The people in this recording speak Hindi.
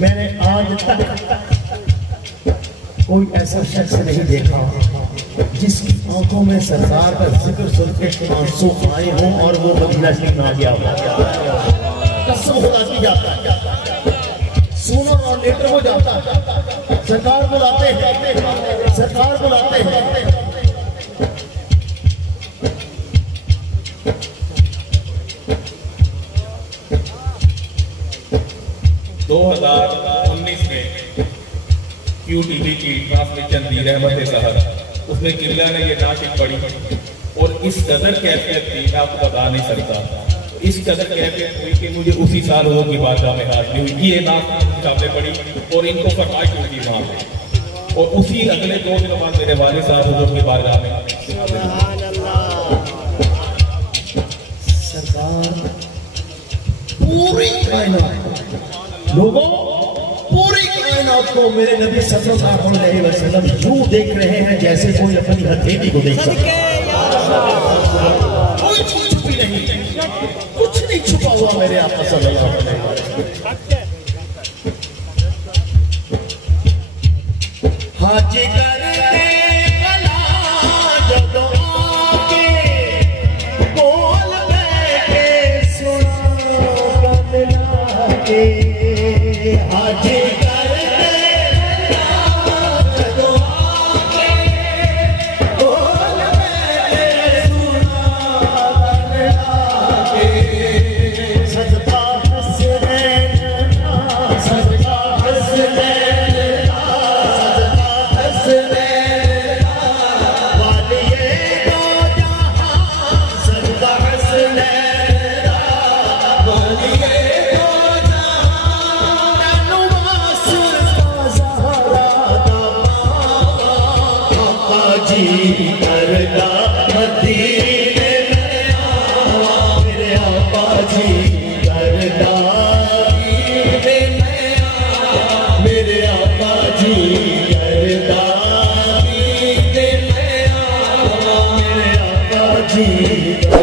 मैंने आज तक कोई ऐसा शख्स नहीं देखा जिसकी आंखों में सरकार का जिक्र सुन के आंसू आए हों और वो मदीना शरीफ ना गया हो। कसम खुदा की जाता है, सूनर और लेटर हो जाता है, सरकार बुलाते हैं, सरकार बुलाते हैं। 2019 में QTV की ट्रांसमिशन दी रहमत सहर, उसमें किबला ने ये नाशिक पढ़ी और इस कदर कैफियत थी आपको बता नहीं सकता। इस कदर कैफियत हुई कि मुझे उसी साल वो की बारगाह में हाजिरी हुई। ये नाम किताबें पढ़ी और इनको फरमाइश हुई वहाँ पे, और उसी अगले 2 दिन बाद मेरे वालिद साहब हुजूर की बारगाह में पूरी कायनात लोगों, पूरी कायनात को मेरे नबी सल्लल्लाहु अलैहि वसल्लम यूं देख रहे हैं जैसे कोई अपनी हथेली को देख सकता है। कोई चीज छुपी नहीं, कुछ नहीं छुपा हुआ मेरे आका सल्लल्लाहु अलैहि वसल्लम। हाजी करते कला जब आके बोल बैठे सुना बदला के। हाजी करते जब आके बोल बैठे सुना बदला के। सजदा हसनैन सजदा हसनैन जी